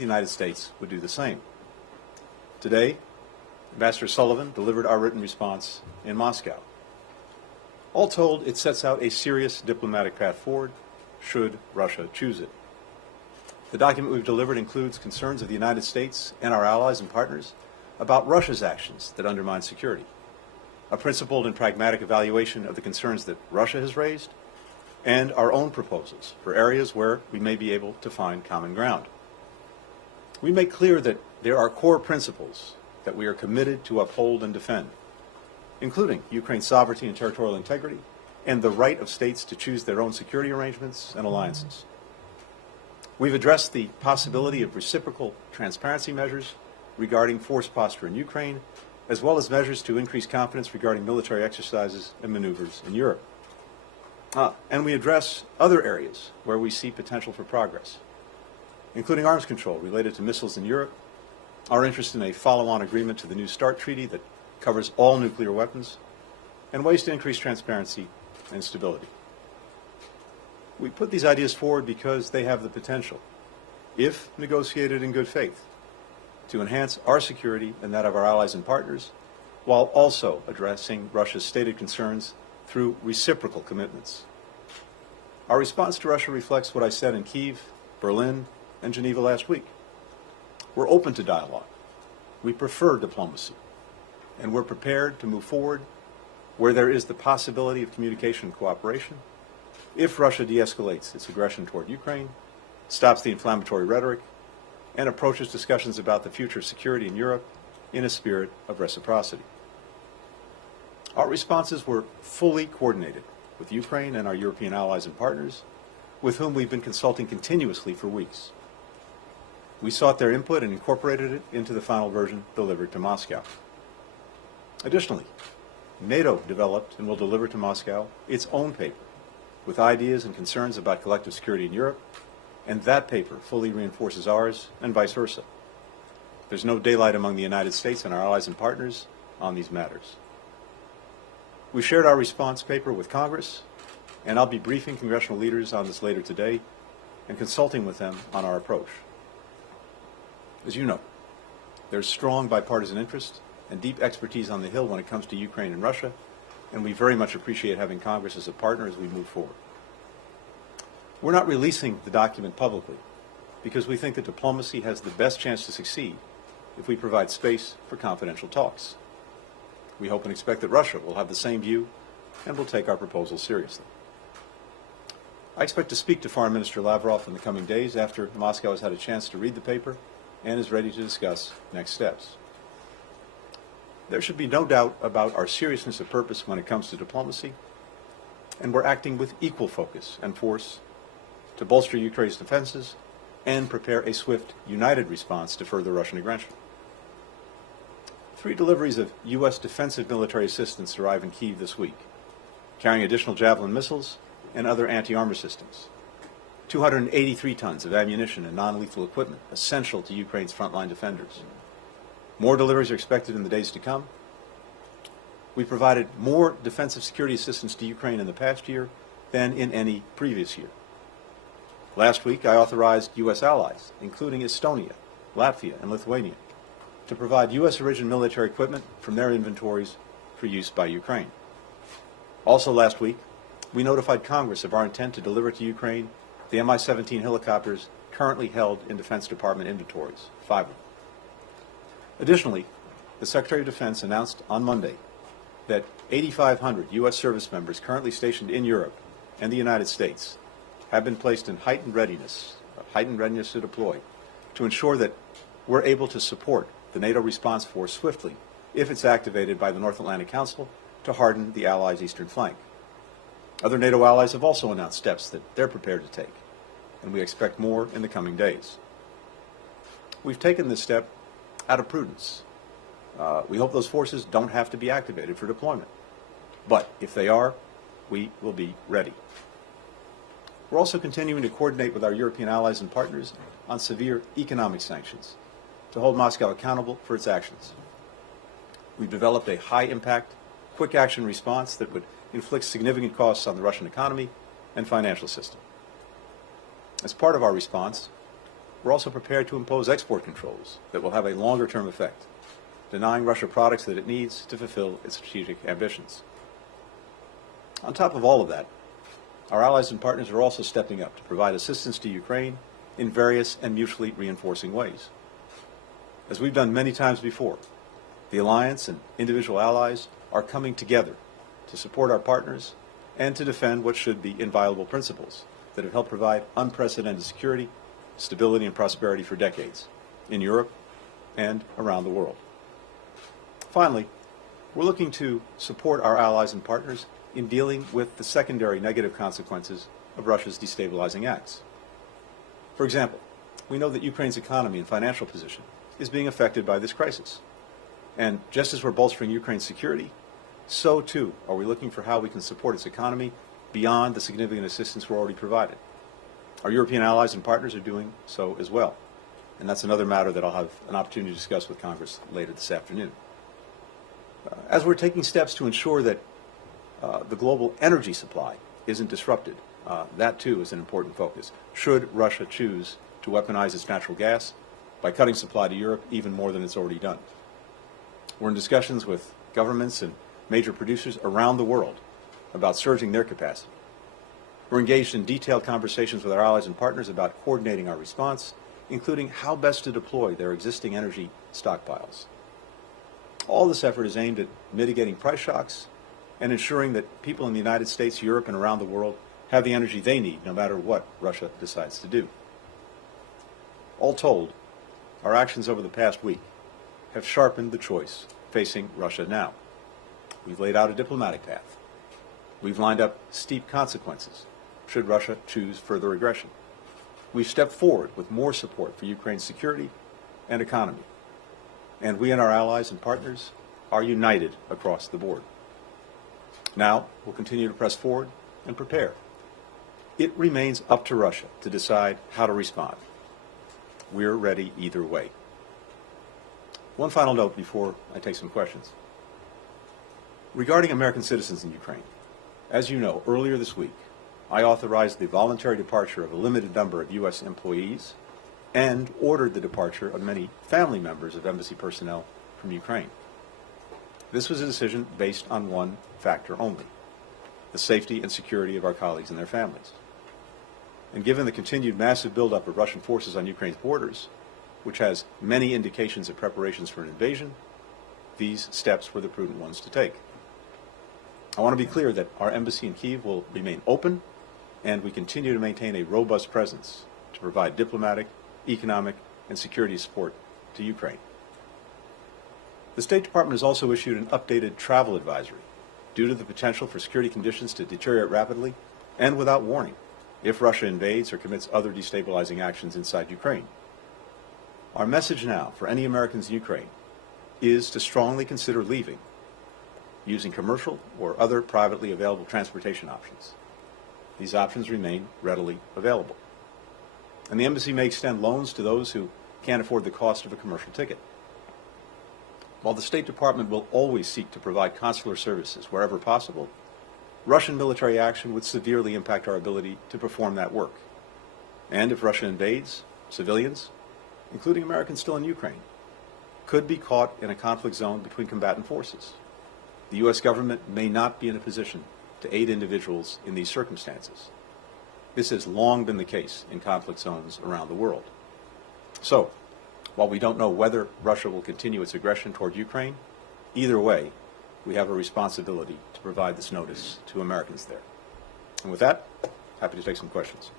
the United States would do the same. Today, Ambassador Sullivan delivered our written response in Moscow. All told, it sets out a serious diplomatic path forward, should Russia choose it. The document we've delivered includes concerns of the United States and our allies and partners about Russia's actions that undermine security, a principled and pragmatic evaluation of the concerns that Russia has raised, and our own proposals for areas where we may be able to find common ground. We make clear that there are core principles that we are committed to uphold and defend, including Ukraine's sovereignty and territorial integrity, and the right of states to choose their own security arrangements and alliances. We've addressed the possibility of reciprocal transparency measures regarding force posture in Ukraine, as well as measures to increase confidence regarding military exercises and maneuvers in Europe. And we address other areas where we see potential for progress, including arms control related to missiles in Europe, our interest in a follow-on agreement to the New START treaty that covers all nuclear weapons, and ways to increase transparency and stability. We put these ideas forward because they have the potential, if negotiated in good faith, to enhance our security and that of our allies and partners, while also addressing Russia's stated concerns through reciprocal commitments. Our response to Russia reflects what I said in Kyiv, Berlin, and Geneva last week. We're open to dialogue. We prefer diplomacy. And we're prepared to move forward where there is the possibility of communication and cooperation if Russia de-escalates its aggression toward Ukraine, stops the inflammatory rhetoric, and approaches discussions about the future of security in Europe in a spirit of reciprocity. Our responses were fully coordinated with Ukraine and our European allies and partners, with whom we've been consulting continuously for weeks. We sought their input and incorporated it into the final version delivered to Moscow. Additionally, NATO developed and will deliver to Moscow its own paper with ideas and concerns about collective security in Europe, and that paper fully reinforces ours and vice versa. There's no daylight among the United States and our allies and partners on these matters. We shared our response paper with Congress, and I'll be briefing congressional leaders on this later today and consulting with them on our approach. As you know, there's strong bipartisan interest and deep expertise on the Hill when it comes to Ukraine and Russia, and we very much appreciate having Congress as a partner as we move forward. We're not releasing the document publicly because we think that diplomacy has the best chance to succeed if we provide space for confidential talks. We hope and expect that Russia will have the same view and will take our proposal seriously. I expect to speak to Foreign Minister Lavrov in the coming days after Moscow has had a chance to read the paper and is ready to discuss next steps. There should be no doubt about our seriousness of purpose when it comes to diplomacy, and we're acting with equal focus and force to bolster Ukraine's defenses and prepare a swift, united response to further Russian aggression. 3 deliveries of U.S. defensive military assistance arrive in Kyiv this week, carrying additional Javelin missiles and other anti-armor systems, 283 tons of ammunition and non-lethal equipment essential to Ukraine's frontline defenders. More deliveries are expected in the days to come. We provided more defensive security assistance to Ukraine in the past year than in any previous year. Last week, I authorized U.S. allies, including Estonia, Latvia, and Lithuania, to provide U.S.-origin military equipment from their inventories for use by Ukraine. Also last week, we notified Congress of our intent to deliver to Ukraine the Mi-17 helicopters currently held in Defense Department inventories, 5 of them. Additionally, the Secretary of Defense announced on Monday that 8,500 U.S. service members currently stationed in Europe and the United States have been placed in heightened readiness to deploy, to ensure that we're able to support the NATO response force swiftly if it's activated by the North Atlantic Council to harden the Allies' eastern flank. Other NATO allies have also announced steps that they're prepared to take, and we expect more in the coming days. We've taken this step out of prudence. We hope those forces don't have to be activated for deployment. But if they are, we will be ready. We're also continuing to coordinate with our European allies and partners on severe economic sanctions to hold Moscow accountable for its actions. We've developed a high-impact, quick-action response that would inflict significant costs on the Russian economy and financial system. As part of our response, we're also prepared to impose export controls that will have a longer-term effect, denying Russia products that it needs to fulfill its strategic ambitions. On top of all of that, our allies and partners are also stepping up to provide assistance to Ukraine in various and mutually reinforcing ways. As we've done many times before, the alliance and individual allies are coming together to support our partners and to defend what should be inviolable principles that have helped provide unprecedented security, stability, and prosperity for decades in Europe and around the world. Finally, we're looking to support our allies and partners in dealing with the secondary negative consequences of Russia's destabilizing acts. For example, we know that Ukraine's economy and financial position is being affected by this crisis. And just as we're bolstering Ukraine's security, so too are we looking for how we can support its economy beyond the significant assistance we're already providing. Our European allies and partners are doing so as well. And that's another matter that I'll have an opportunity to discuss with Congress later this afternoon. As we're taking steps to ensure that the global energy supply isn't disrupted, that too is an important focus. Should Russia choose to weaponize its natural gas by cutting supply to Europe even more than it's already done? We're in discussions with governments and major producers around the world about surging their capacity. We're engaged in detailed conversations with our allies and partners about coordinating our response, including how best to deploy their existing energy stockpiles. All this effort is aimed at mitigating price shocks and ensuring that people in the United States, Europe, and around the world have the energy they need no matter what Russia decides to do. All told, our actions over the past week have sharpened the choice facing Russia now. We've laid out a diplomatic path. We've lined up steep consequences should Russia choose further aggression. We've stepped forward with more support for Ukraine's security and economy. And we and our allies and partners are united across the board. Now, we'll continue to press forward and prepare. It remains up to Russia to decide how to respond. We're ready either way. One final note before I take some questions. Regarding American citizens in Ukraine, as you know, earlier this week, I authorized the voluntary departure of a limited number of U.S. employees and ordered the departure of many family members of embassy personnel from Ukraine. This was a decision based on one factor only: the safety and security of our colleagues and their families. And given the continued massive buildup of Russian forces on Ukraine's borders, which has many indications of preparations for an invasion, these steps were the prudent ones to take. I want to be clear that our embassy in Kyiv will remain open, and we continue to maintain a robust presence to provide diplomatic, economic, and security support to Ukraine. The State Department has also issued an updated travel advisory due to the potential for security conditions to deteriorate rapidly and without warning if Russia invades or commits other destabilizing actions inside Ukraine. Our message now for any Americans in Ukraine is to strongly consider leaving using commercial or other privately available transportation options. These options remain readily available. And the embassy may extend loans to those who can't afford the cost of a commercial ticket. While the State Department will always seek to provide consular services wherever possible, Russian military action would severely impact our ability to perform that work. And if Russia invades, civilians, including Americans still in Ukraine, could be caught in a conflict zone between combatant forces. The U.S. government may not be in a position to aid individuals in these circumstances. This has long been the case in conflict zones around the world. So, while we don't know whether Russia will continue its aggression toward Ukraine, either way, we have a responsibility to provide this notice to Americans there. And with that, happy to take some questions.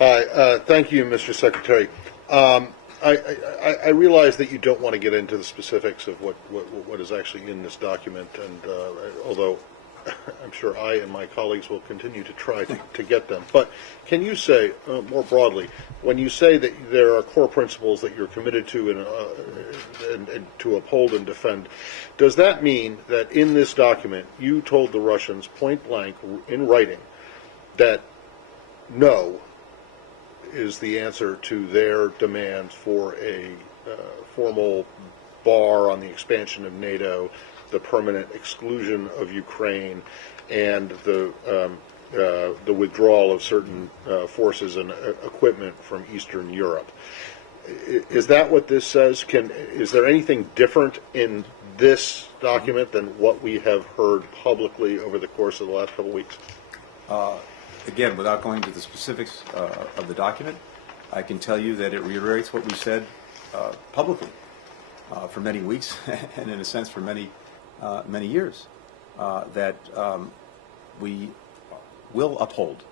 Hi, thank you, Mr. Secretary. I realize that you don't want to get into the specifics of what is actually in this document, and although I'm sure I and my colleagues will continue to try to get them. But can you say, more broadly, when you say that there are core principles that you're committed to and to uphold and defend, does that mean that in this document you told the Russians point blank in writing that no is the answer to their demands for a formal bar on the expansion of NATO, the permanent exclusion of Ukraine, and the the withdrawal of certain forces and equipment from Eastern Europe. Is that what this says? Is there anything different in this document than what we have heard publicly over the course of the last couple of weeks? Again, without going into the specifics of the document, I can tell you that it reiterates what we said publicly for many weeks and, in a sense, for many years, that we will uphold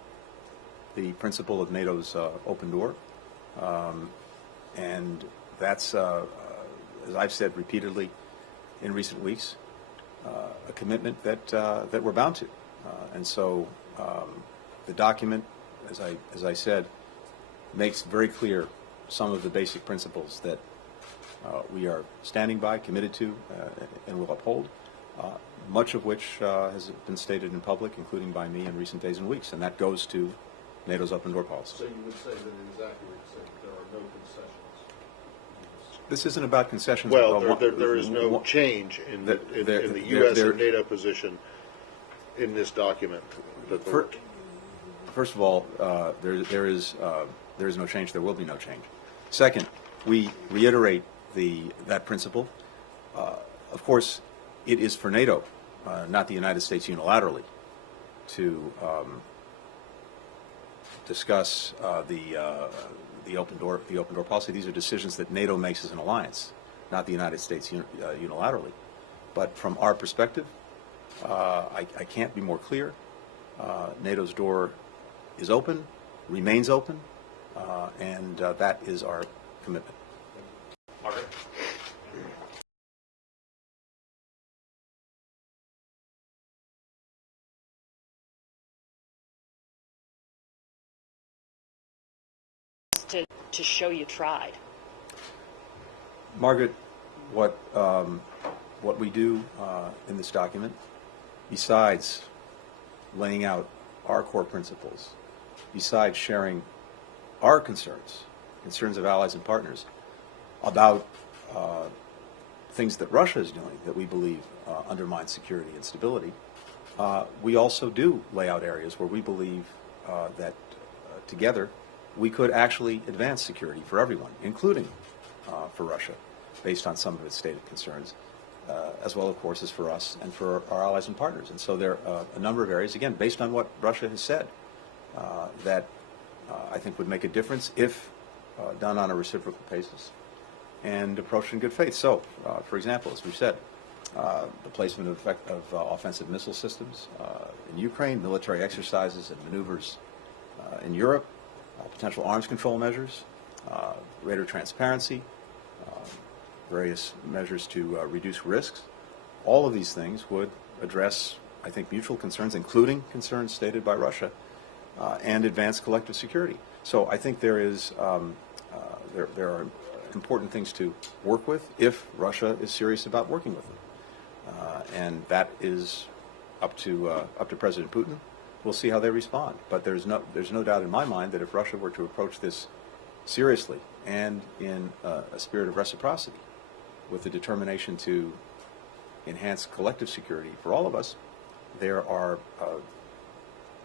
the principle of NATO's open door, and that's, as I've said repeatedly in recent weeks, a commitment that we're bound to, and so the document, as I said, makes very clear some of the basic principles that we are standing by, committed to, and will uphold, much of which has been stated in public, including by me in recent days and weeks, and that goes to NATO's open door policy. So you would say that it is accurate to say that there are no concessions? This isn't about concessions. Well, there is no change in the U.S. and NATO position in this document. First of all, there is no change. There will be no change. Second, we reiterate that principle. Of course, it is for NATO, not the United States unilaterally, to discuss the open door policy. These are decisions that NATO makes as an alliance, not the United States unilaterally. But from our perspective, I can't be more clear. NATO's door is open, remains open, and that is our commitment. Margaret? To show you tried. Margaret, what we do in this document, besides laying out our core principles, besides sharing our concerns of allies and partners about things that Russia is doing that we believe undermine security and stability, we also do lay out areas where we believe that together we could actually advance security for everyone, including for Russia, based on some of its stated concerns, as well, of course, as for us and for our allies and partners. And so there are a number of areas, again, based on what Russia has said, that I think would make a difference if done on a reciprocal basis and approached in good faith. So, for example, as we've said, the placement of offensive missile systems in Ukraine, military exercises and maneuvers in Europe, potential arms control measures, greater transparency, various measures to reduce risks. All of these things would address, I think, mutual concerns, including concerns stated by Russia, and advance collective security. So I think there are important things to work with if Russia is serious about working with them, and that is up to President Putin. We'll see how they respond. But there's no doubt in my mind that if Russia were to approach this seriously and in a spirit of reciprocity, with the determination to enhance collective security for all of us, there are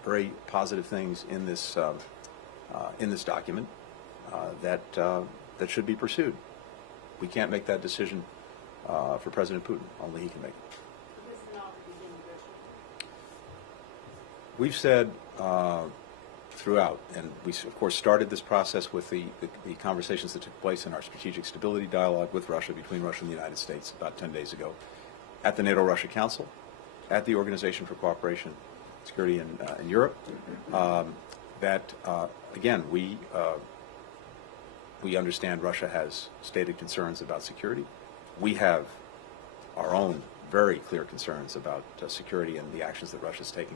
very positive things in this document that should be pursued. We can't make that decision for President Putin. Only he can make it. We've said throughout, and we of course started this process with the conversations that took place in our strategic stability dialogue with Russia, between Russia and the United States about 10 days ago, at the NATO-Russia Council, at the Organization for Cooperation and Security in Europe, that again, we understand Russia has stated concerns about security. We have our own very clear concerns about security and the actions that Russia is taking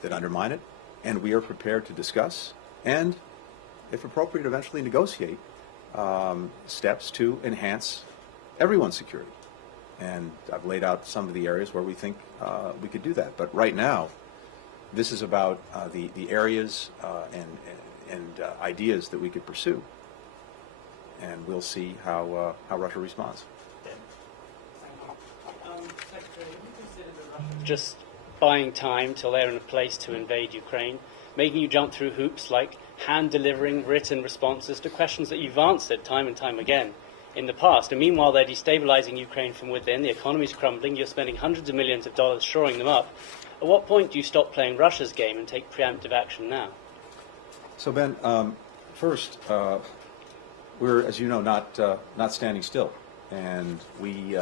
that undermine it, and we are prepared to discuss and, if appropriate, eventually negotiate steps to enhance everyone's security. And I've laid out some of the areas where we think we could do that. But right now, this is about the areas and ideas that we could pursue, and we'll see how Russia responds. Secretary, have you considered the Russian just buying time till they're in a place to invade Ukraine, making you jump through hoops like hand-delivering written responses to questions that you've answered time and time again in the past. And meanwhile, they're destabilizing Ukraine from within. The economy's crumbling. You're spending hundreds of millions of dollars shoring them up. At what point do you stop playing Russia's game and take preemptive action now? So, Ben, first, we're, as you know, not standing still, and we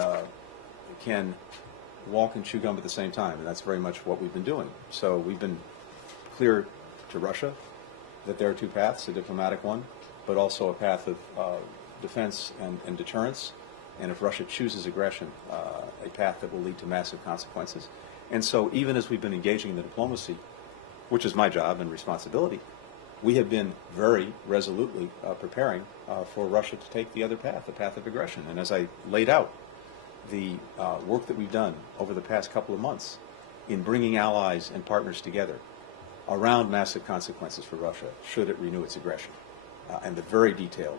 can walk and chew gum at the same time, and that's very much what we've been doing. So we've been clear to Russia that there are two paths, a diplomatic one, but also a path of defense and deterrence, and if Russia chooses aggression, a path that will lead to massive consequences. And so even as we've been engaging in the diplomacy, which is my job and responsibility, we have been very resolutely preparing for Russia to take the other path, the path of aggression. And as I laid out, the work that we've done over the past couple of months in bringing allies and partners together around massive consequences for Russia should it renew its aggression, and the very detailed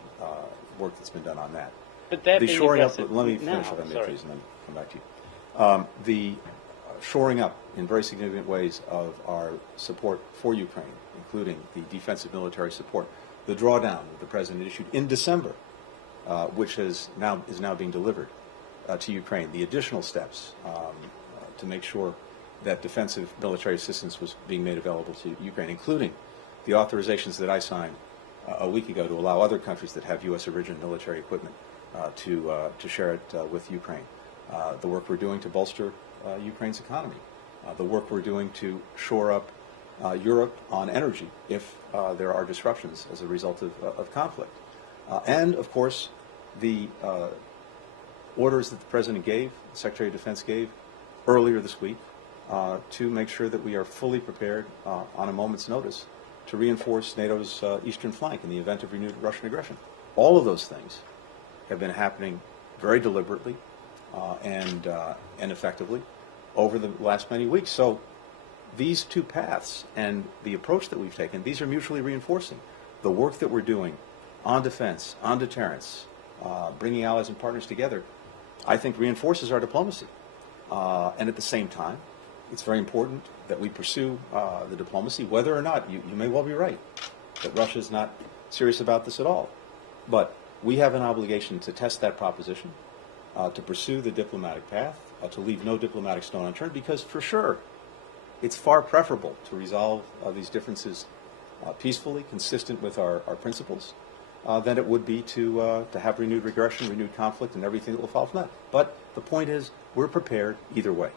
work that's been done on that. But they're The being shoring up, aggressive let me finish now. if I may, Sorry. please, and then come back to you. The shoring up in very significant ways of our support for Ukraine, including the defensive military support, the drawdown that the President issued in December, which is now being delivered to Ukraine, the additional steps to make sure that defensive military assistance was being made available to Ukraine, including the authorizations that I signed a week ago to allow other countries that have U.S. origin military equipment to share it with Ukraine. The work we're doing to bolster Ukraine's economy, the work we're doing to shore up Europe on energy if there are disruptions as a result of conflict, and of course the orders that the President gave, the Secretary of Defense gave earlier this week to make sure that we are fully prepared on a moment's notice to reinforce NATO's eastern flank in the event of renewed Russian aggression. All of those things have been happening very deliberately and effectively over the last many weeks. So these two paths and the approach that we've taken, these are mutually reinforcing. The work that we're doing on defense, on deterrence, bringing allies and partners together, I think reinforces our diplomacy. And at the same time, it's very important that we pursue the diplomacy, whether or not, you may well be right, that Russia is not serious about this at all. But we have an obligation to test that proposition, to pursue the diplomatic path, to leave no diplomatic stone unturned, because for sure, it's far preferable to resolve these differences peacefully, consistent with our principles, than it would be to have renewed aggression, renewed conflict, and everything that will follow from that. But the point is, we're prepared either way.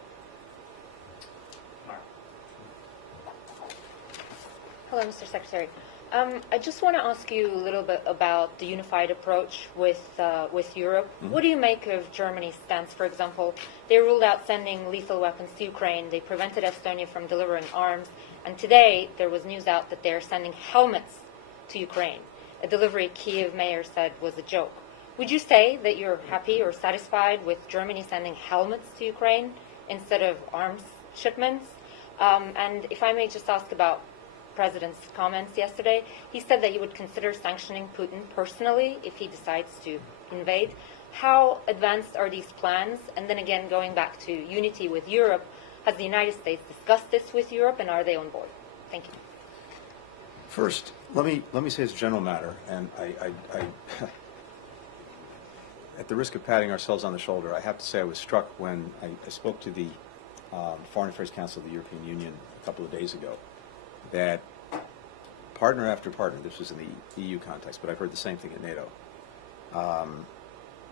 Hello, Mr. Secretary. I just want to ask you a little bit about the unified approach with Europe. Mm-hmm. What do you make of Germany's stance, for example? They ruled out sending lethal weapons to Ukraine. They prevented Estonia from delivering arms. And today, there was news out that they're sending helmets to Ukraine. A delivery Kyiv mayor said was a joke. Would you say that you're happy or satisfied with Germany sending helmets to Ukraine instead of arms shipments? And if I may just ask about President's comments yesterday, he said that he would consider sanctioning Putin personally if he decides to invade. How advanced are these plans? And then again, going back to unity with Europe, has the United States discussed this with Europe, and are they on board? Thank you. First, let me say as a general matter, and I at the risk of patting ourselves on the shoulder, I have to say I was struck when I spoke to the Foreign Affairs Council of the European Union a couple of days ago, that partner after partner, this was in the EU context, but I've heard the same thing at NATO,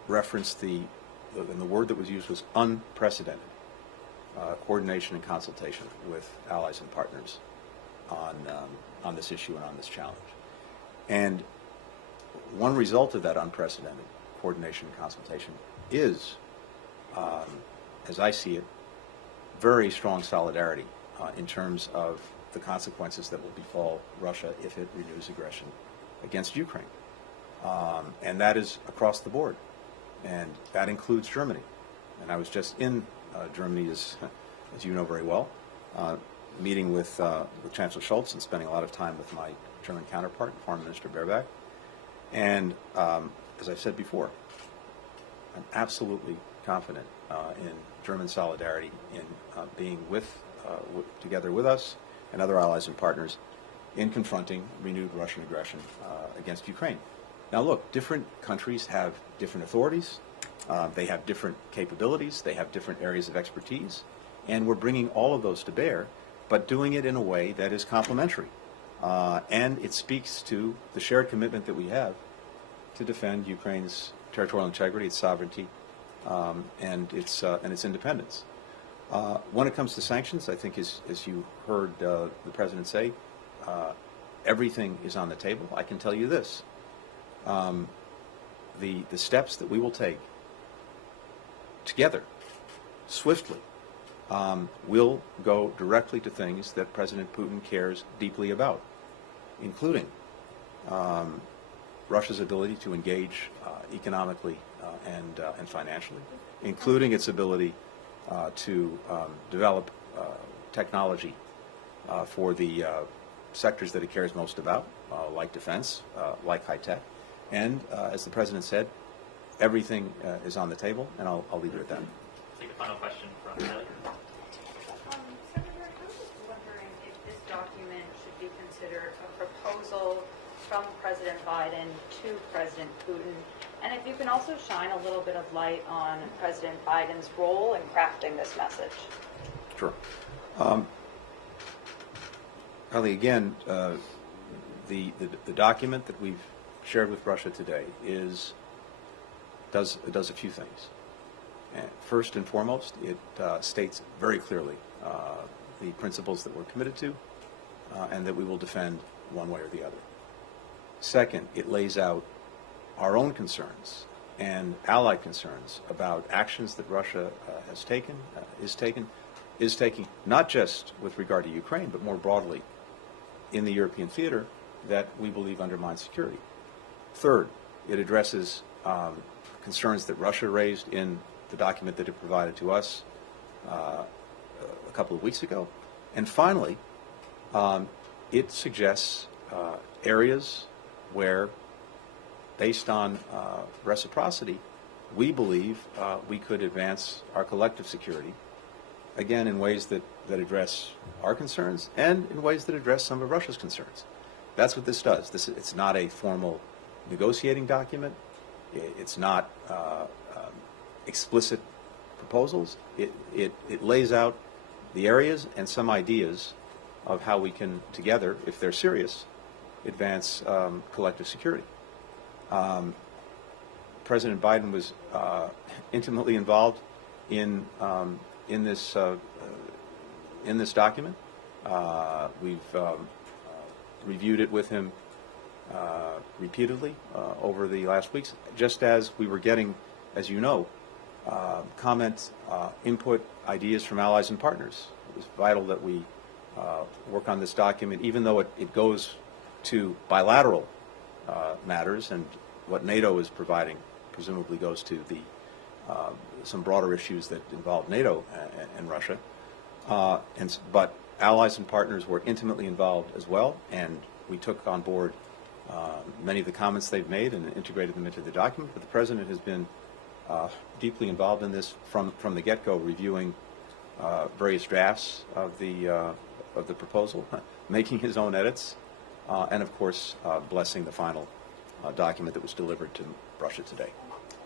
referenced and the word that was used was unprecedented coordination and consultation with allies and partners on this issue and on this challenge. And one result of that unprecedented coordination and consultation is, as I see it, very strong solidarity in terms of the consequences that will befall Russia if it renews aggression against Ukraine. And that is across the board. And that includes Germany. And I was just in Germany, as you know very well, meeting with Chancellor Scholz and spending a lot of time with my German counterpart, Foreign Minister Baerbock. And as I've said before, I'm absolutely confident in German solidarity in being with together with us and other allies and partners in confronting renewed Russian aggression against Ukraine. Now look, different countries have different authorities, they have different capabilities, they have different areas of expertise, and we're bringing all of those to bear, but doing it in a way that is complementary. And it speaks to the shared commitment that we have to defend Ukraine's territorial integrity, its sovereignty, and its independence. When it comes to sanctions, I think as you heard the President say, everything is on the table. I can tell you this. The steps that we will take together, swiftly, will go directly to things that President Putin cares deeply about, including Russia's ability to engage economically and financially, including its ability to develop technology for the sectors that it cares most about, like defense, like high tech. And as the President said, everything is on the table, and I'll leave it at that. Take a final question from Kelly. Senator, I was just wondering if this document should be considered a proposal from President Biden to President Putin, and if you can also shine a little bit of light on President Biden's role in crafting this message. Sure. Kelly, again, the document that we've shared with Russia today does a few things. First and foremost, it states very clearly the principles that we're committed to and that we will defend one way or the other. Second, it lays out our own concerns and allied concerns about actions that Russia has taken, is taking, not just with regard to Ukraine, but more broadly in the European theater, that we believe undermine security. Third, it addresses concerns that Russia raised in the document that it provided to us a couple of weeks ago. And finally, it suggests areas where, based on reciprocity, we believe we could advance our collective security, again, in ways that address our concerns and in ways that address some of Russia's concerns. That's what this does. It's not a formal negotiating document. It's not explicit proposals. It lays out the areas and some ideas of how we can together, if they're serious, advance collective security. President Biden was intimately involved in this document. We've reviewed it with him repeatedly over the last weeks, just as we were getting, as you know, comments, input, ideas from allies and partners. It was vital that we work on this document, even though it goes to bilateral matters, and what NATO is providing presumably goes to the some broader issues that involve NATO and Russia. But allies and partners were intimately involved as well, and we took on board many of the comments they've made and integrated them into the document. But the President has been deeply involved in this from the get-go, reviewing various drafts of the proposal, making his own edits, and of course blessing the final document that was delivered to Russia today.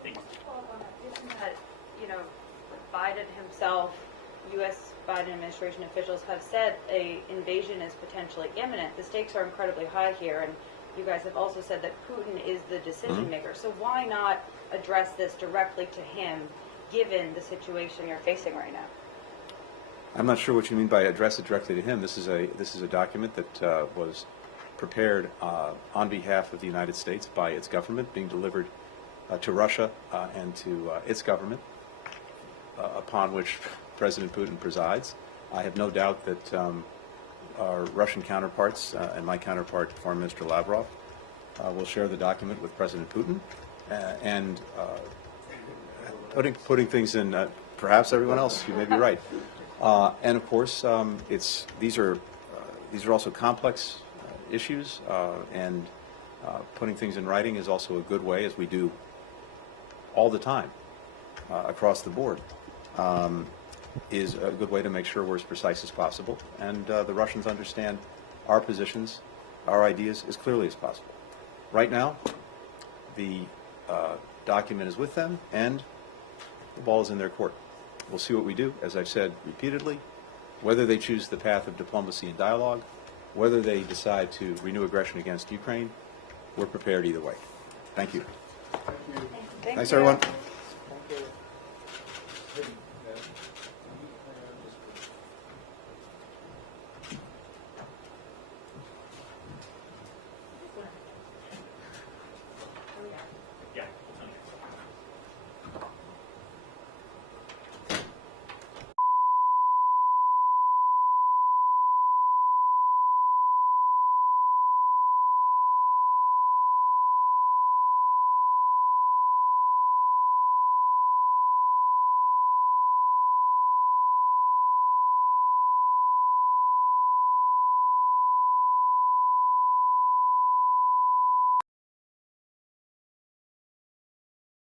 Thank you. Isn't that, Biden himself, U.S. Biden administration officials have said an invasion is potentially imminent. The stakes are incredibly high here, and you guys have also said that Putin is the decision maker. So why not address this directly to him, given the situation you're facing right now? I'm not sure what you mean by address it directly to him. This is a document that was prepared on behalf of the United States by its government, being delivered to Russia and to its government, upon which President Putin presides. I have no doubt that our Russian counterparts and my counterpart, Foreign Minister Lavrov, will share the document with President Putin, and putting things in perhaps everyone else. You may be right. And of course, these are also complex issues, and putting things in writing is also a good way, as we do all the time across the board, is a good way to make sure we're as precise as possible, and the Russians understand our positions, our ideas as clearly as possible. Right now, the document is with them, and the ball is in their court. We'll see what we do, as I've said repeatedly, whether they choose the path of diplomacy and dialogue, whether they decide to renew aggression against Ukraine, we're prepared either way. Thank you. Thank Thanks, you. everyone. Thank you.